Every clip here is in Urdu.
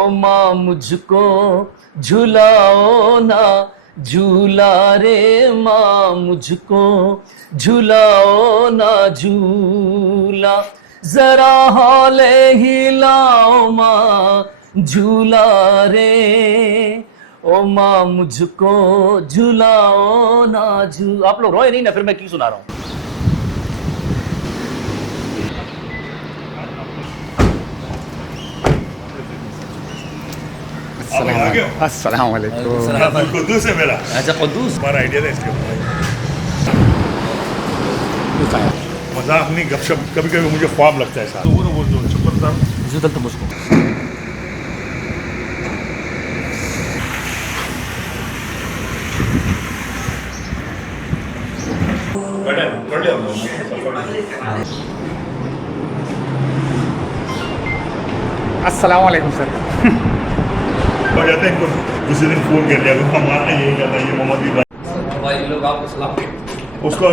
او ماں مجھ کو جھلاؤ نا جھولا رے ماں مجھ کو جھلاؤ نا جھولا ذرا ہولے ہلاؤ ماں جھولا رے او ماں مجھ کو جھلاؤ نا آپ لوگ روئے نہیں نا، پھر میں کیوں سنا رہا ہوں. السلام علیکم. قدوس ہے میرا. اچھا قدوس ہمارا آئیڈیا تھا اس کے مذاق نہیں، گپ شپ کبھی کبھی مجھے خواب لگتا ہے صاحب. وہ جو چھپر تھا زدل تو مجھ کو السلام علیکم سر. ہو جاتا ہے ان کو کسی دن فون کر لیا ہمارا یہی کہتا ہے یہ محمد بھائی لوگ آپ کو سلام. اس کو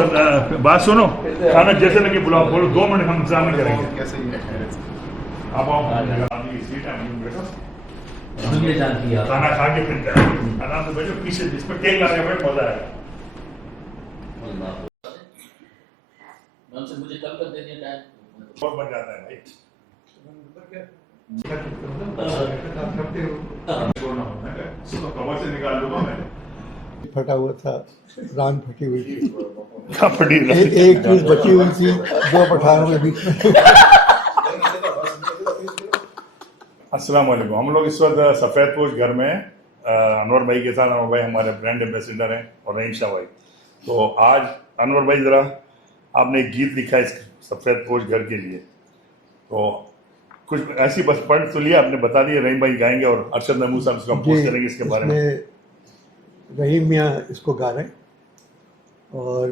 بات سنو، کھانا جیسے لگے بلاؤ، بولو 2 منٹ ہم انتظام کریں گے. آپ آؤ کھانا کھا کے پھر آرام سے بیٹھو، پیچھے جس پر کیک لا کے بیٹھ، مزہ آئے گا. مجھے کل کر دینی ہے بہت بن جاتا ہے بھائی. کمر سے نکال لوں گا میں. پھٹا ہوا تھا، ران پھٹی ہوئی تھی، کہاں پھٹی؟ ایک چیز بچی ہوئی تھی 2 پٹھانوں کے بیچ میں. السلام علیکم. ہم لوگ اس وقت سفید پوش گھر میں انور بھائی کے ساتھ. انور بھائی ہمارے برانڈ ایمبیسیڈر ہیں، اور رحیم شاہ بھائی. تو آج انور بھائی ذرا آپ نے ایک گیت لکھا ہے اس سفید پوش گھر کے لیے، تو کچھ ایسی بس پڑھ تو لیا آپ نے، بتا دیا. رحیم بھائی گائیں گے اور ارشد محمود صاحب اس کو کمپوز کریں گے اس کے بارے میں. رحیم میاں اس کو گا رہے ہیں، اور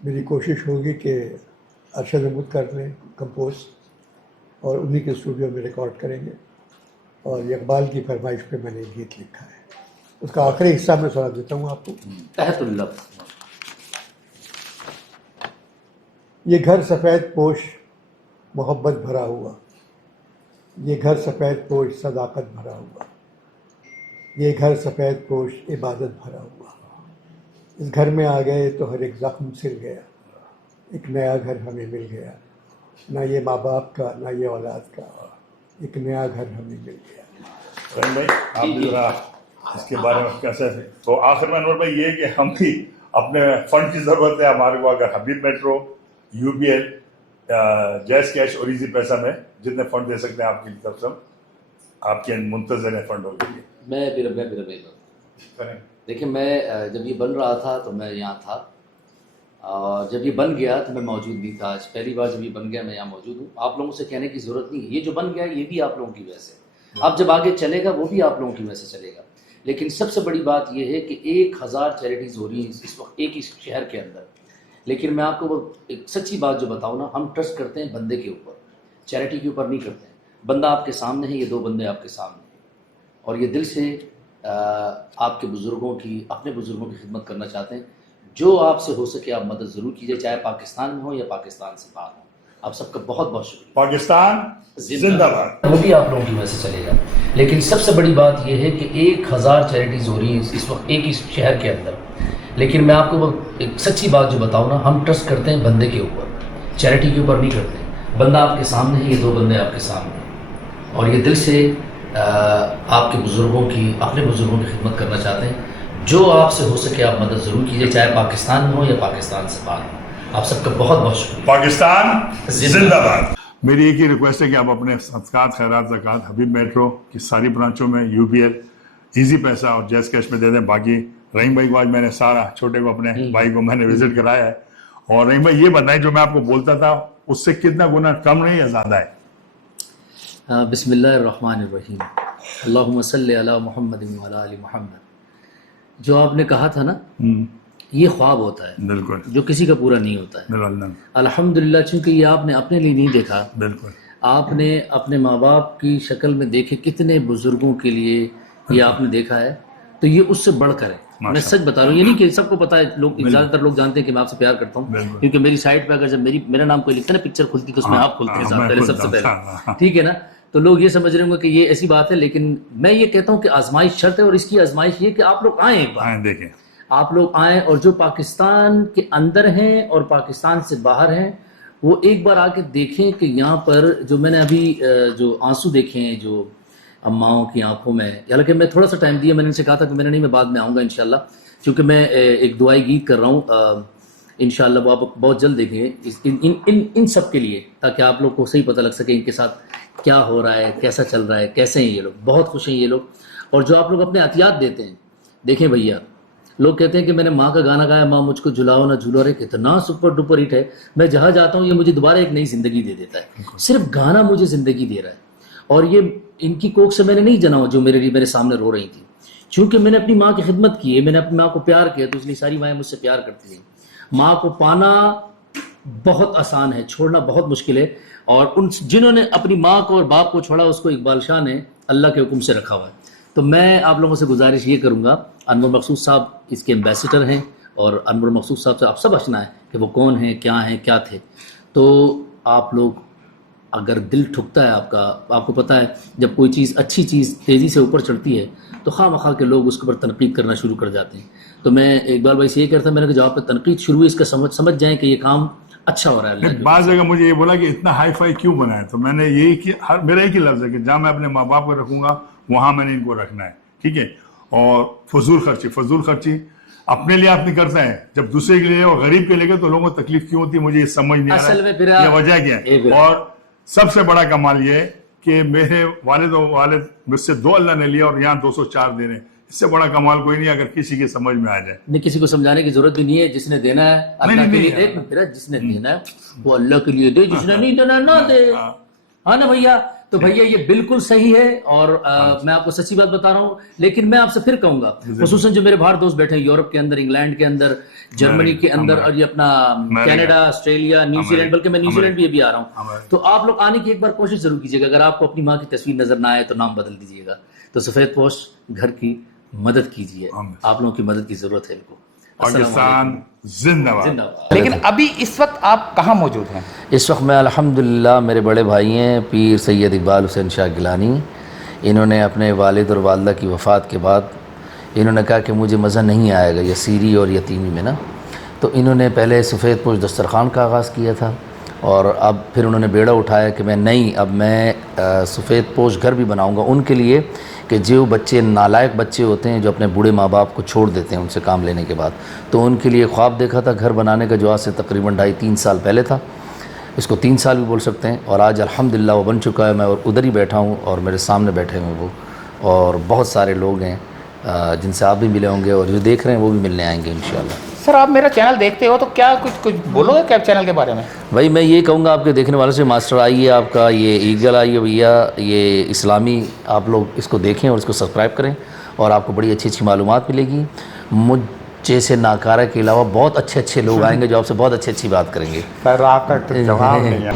میری کوشش ہوگی کہ ارشد محمود کر لیں کمپوز، اور انہی کے اسٹوڈیو میں ریکارڈ کریں گے. اور اقبال کی فرمائش پہ میں نے گیت لکھا ہے، اس کا آخری حصہ میں سنا دیتا ہوں آپ کو. تحت اللہ. یہ گھر سفید پوش محبت بھرا ہوا، یہ گھر سفید پوش صداقت بھرا ہوا، یہ گھر سفید پوش عبادت بھرا ہوا. اس گھر میں آ گئے تو ہر ایک زخم سل گیا، ایک نیا گھر ہمیں مل گیا. نہ یہ ماں باپ کا نہ یہ اولاد کا، ایک نیا گھر ہمیں مل گیا. رحیم بھائی آپ بھی ذرا اس کے بارے میں کیسے. تو آخر میں انور بھائی یہ کہ ہم بھی اپنے فنڈ کی ضرورت ہے ہمارے کو. اگر Habib Metro, U B L, JazzCash اور ایزی پیسہ میں جتنے فنڈ دے سکتے ہیں آپ کی طرف سے آپ کے منتظر ہیں فنڈوں کے لیے. میں دیکھیں، میں جب یہ بن رہا تھا تو میں یہاں تھا، اور جب یہ بن گیا تو میں موجود نہیں تھا. آج پہلی بار جب یہ بن گیا میں یہاں موجود ہوں. آپ لوگوں سے کہنے کی ضرورت نہیں ہے، یہ جو بن گیا یہ بھی آپ لوگوں کی وجہ سے. اب جب آگے چلے گا وہ بھی آپ لوگوں کی وجہ سے چلے گا. لیکن سب سے بڑی بات یہ ہے کہ 1000 چیریٹیز ہو رہی ہیں اس وقت ایک ہی شہر کے اندر. لیکن میں آپ کو وہ ایک سچی بات جو بتاؤں نا، ہم ٹرسٹ کرتے ہیں بندے کے اوپر، چیریٹی کے اوپر نہیں کرتے ہیں. بندہ آپ کے سامنے ہے، یہ 2 بندے آپ کے سامنے ہیں، اور یہ دل سے آپ کے بزرگوں کی، اپنے بزرگوں کی خدمت کرنا چاہتے ہیں. جو آپ سے ہو سکے آپ مدد ضرور کیجیے، چاہے پاکستان میں ہو یا پاکستان سے باہر ہو. آپ سب کا بہت بہت شکریہ. پاکستان زندہ باد. وہ بھی آپ لوگوں کی وجہ سے چلے گا. لیکن سب سے بڑی بات یہ ہے کہ 1000 چیریٹیز ہو رہی ہیں اس وقت ایک ہی شہر کے اندر. لیکن میں آپ کو وہ ایک سچی بات جو بتاؤں نا، ہم ٹرسٹ کرتے ہیں بندے کے اوپر، چیریٹی کے اوپر نہیں کرتے. بندہ آپ کے سامنے ہے، یہ 2 بندے آپ کے سامنے ہیں، اور یہ دل سے آپ کے بزرگوں کی، اپنے بزرگوں کی خدمت کرنا چاہتے ہیں. جو آپ سے ہو سکے آپ مدد ضرور کیجیے، چاہے پاکستان میں ہو یا پاکستان سے باہر ہو. آپ سب کا بہت بہت شکریہ. پاکستان زندہ باد. میری ایک ہی ریکویسٹ ہے کہ آپ اپنے صدقات، خیرات، زکوٰۃ حبیب میٹرو کی ساری برانچوں میں، یو بی ایل، ایزی پیسہ اور جیز کیش میں دے دیں. باقی رحیم بھائی کو آج میں نے سارا، چھوٹے کو، اپنے بھائی کو میں نے وزٹ کرایا ہے. اور رحیم بھائی یہ بتائیں جو میں آپ کو بولتا تھا اس سے کتنا گنا کم نہیں یا زیادہ ہے؟ بسم اللہ الرحمن الرحیم. اللہم صلی علی محمد وعلی آل محمد. جو آپ نے کہا تھا نا، یہ خواب ہوتا ہے بالکل، جو کسی کا پورا نہیں ہوتا ہے. الحمدللہ، چونکہ یہ آپ نے اپنے لیے نہیں دیکھا، بالکل آپ نے اپنے ماں باپ کی شکل میں دیکھے کتنے بزرگوں کے لیے یہ آپ نے دیکھا ہے، تو یہ اس سے بڑھ کر ہے. میں سچ بتا رہا ہوں، یہ نہیں کہ سب کو پتا ہے، لوگ زیادہ تر لوگ جانتے ہیں کہ میں آپ سے پیار کرتا ہوں، کیونکہ میری سائٹ پہ اگر جب میرا نام کوئی لکھتا ہے نا، پکچر کھلتی تو اس میں آپ کھلتے ہیں سب سے پہلے. ٹھیک ہے نا؟ تو لوگ یہ سمجھ رہے ہوں گے کہ یہ ایسی بات ہے، لیکن میں یہ کہتا ہوں کہ آزمائش شرط ہے، اور اس کی آزمائش یہ کہ آپ لوگ آئیں ایک بار، دیکھیں آپ لوگ آئیں، اور جو پاکستان کے اندر ہیں اور پاکستان سے باہر ہیں وہ ایک بار آ کے دیکھیں کہ یہاں پر جو میں نے ابھی جو آنسو دیکھے ہیں جو اماؤں کی آنکھوں میں، حالانکہ میں تھوڑا سا ٹائم دیا، میں نے ان سے کہا تھا کہ میں نے نہیں، میں بعد میں آؤں گا انشاءاللہ، کیونکہ میں ایک دعائی گیت کر رہا ہوں انشاءاللہ، وہ آپ بہت جلد دیکھیں گے ان سب کے لیے، تاکہ آپ لوگ کو صحیح پتہ لگ سکے ان کے ساتھ کیا ہو رہا ہے، کیسا چل رہا ہے، کیسے ہیں یہ لوگ، بہت خوش ہیں یہ لوگ. اور جو آپ لوگ اپنے عطیات دیتے ہیں، دیکھیں بھیا، لوگ کہتے ہیں کہ میں نے ماں کا گانا گایا، ماں مجھ کو جھلاؤ نہ جھولو، رے کتنا سپر ڈپر ہٹ ہے، میں جہاں جاتا ہوں یہ مجھے دوبارہ ایک نئی زندگی دے دیتا ہے، صرف گانا مجھے زندگی دے رہا ہے. اور یہ ان کی کوکھ سے میں نے نہیں جنا جو میرے لیے میرے سامنے رو رہی تھی، چونکہ میں نے اپنی ماں کی خدمت کی ہے، میں نے اپنی ماں کو پیار کیا، تو اس لیے ساری مائیں مجھ سے پیار کرتی ہیں. ماں کو پانا بہت آسان ہے، چھوڑنا بہت مشکل ہے، اور جنہوں نے اپنی ماں کو اور باپ کو چھوڑا اس کو اقبال شاہ نے اللہ کے حکم سے رکھا ہوا ہے. تو میں آپ لوگوں سے گزارش یہ کروں گا، انور مقصود صاحب اس کے ایمبیسیڈر ہیں، اور انور مقصود صاحب سے آپ سب آشنا ہے کہ وہ کون ہیں، کیا تھے. تو آپ لوگ اگر دل ٹھکتا ہے آپ کو پتہ ہے جب کوئی چیز اچھی چیز تیزی سے اوپر چڑھتی ہے تو خواہ مخواہ کے لوگ اس کے اوپر تنقید کرنا شروع کر جاتے ہیں. تو میں اقبال بھائی سے یہ کہتا میں نے کہ جب آپ پہ تنقید شروع ہوئی اس کا سمجھ جائیں کہ یہ کام اچھا ہو رہا ہے اللہ کی. بعض جگہ مجھے یہ بولا کہ اتنا ہائی فائی کیوں بنا ہے، تو میں نے یہی کہ میرا ایک ہی لفظ ہے کہ جہاں میں اپنے ماں باپ کو رکھوں گا وہاں میں نے ان کو رکھنا ہے، ٹھیک ہے. اور فضول خرچی اپنے لیے آپ نہیں کرتے ہیں، جب دوسرے کے لیے اور غریب کے لیے تو لوگوں کو تکلیف کیوں ہوتی ہے مجھے یہ سمجھ نہیں آ رہا ہے، یہ وجہ کیا ہے. اور سب سے بڑا کمال یہ ہے کہ میرے والد مجھ سے 2 اللہ نے لیا اور یہاں 204 دے رہے ہیں، اس سے بڑا کمال کوئی نہیں اگر کسی کے سمجھ میں آ جائے. نہیں، کسی کو سمجھانے کی ضرورت بھی نہیں ہے، جس نے دینا ہے اللہ کے لیے، جس نے دینا ہے وہ اللہ کے لیے دے، جس نے نہیں دینا نہ دے، ہاں نا بھیا. تو بھیا یہ بالکل صحیح ہے، اور میں آپ کو سچی بات بتا رہا ہوں. لیکن میں آپ سے پھر کہوں گا، خصوصاً جو میرے باہر دوست بیٹھے ہیں یورپ کے اندر، انگلینڈ کے اندر، جرمنی کے اندر، اور یہ اپنا کینیڈا، آسٹریلیا، نیوزی لینڈ، بلکہ میں نیوزی لینڈ بھی ابھی آ رہا ہوں، تو آپ لوگ آنے کی ایک بار کوشش ضرور کیجیے گا. اگر آپ کو اپنی ماں کی تصویر نظر نہ آئے تو نام بدل دیجیے گا. تو سفید پوش گھر کی مدد کیجیے، آپ لوگوں کی مدد کی ضرورت ہے ان کو. پاکستان زندہ باد. لیکن ابھی اس وقت آپ کہاں موجود ہیں؟ اس وقت میں الحمدللہ، میرے بڑے بھائی ہیں پیر سید اقبال حسین شاہ گیلانی، انہوں نے اپنے والد اور والدہ کی وفات کے بعد انہوں نے کہا کہ مجھے مزہ نہیں آئے گا یسیری اور یتیمی میں نا، تو انہوں نے پہلے سفید پوش دسترخوان کا آغاز کیا تھا، اور اب پھر انہوں نے بیڑا اٹھایا کہ اب میں سفید پوش گھر بھی بناؤں گا ان کے لیے، کہ جو بچے نالائق بچے ہوتے ہیں جو اپنے بوڑھے ماں باپ کو چھوڑ دیتے ہیں ان سے کام لینے کے بعد، تو ان کے لیے خواب دیکھا تھا گھر بنانے کا، جو آج سے تقریباً 2.5-3 سال پہلے تھا، اس کو 3 سال بھی بول سکتے ہیں. اور آج الحمدللہ وہ بن چکا ہے. میں ادھر ہی بیٹھا ہوں اور میرے سامنے بیٹھے ہوئے وہ، اور بہت سارے لوگ ہیں جن سے آپ بھی ملے ہوں گے، اور جو دیکھ رہے ہیں وہ بھی ملنے آئیں گے انشاءاللہ. سر آپ میرا چینل دیکھتے ہو تو کیا کچھ بولو گے کیا چینل کے بارے میں؟ بھائی میں یہ کہوں گا آپ کے دیکھنے والوں سے، ماسٹر آئیے، آپ کا یہ ایگل آئیے بھیا، یہ اسلامی، آپ لوگ اس کو دیکھیں اور اس کو سبسکرائب کریں، اور آپ کو بڑی اچھی معلومات ملے گی. مجھ جیسے ناکارہ کے علاوہ بہت اچھے لوگ آئیں گے جو آپ سے بہت اچھی بات کریں گے. سر آپ کا تو جواب نہیں ہے.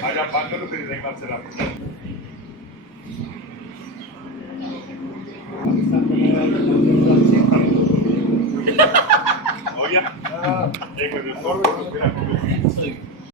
آج آپ بات کرو پھر ایک بات چلا ہو گیا ایک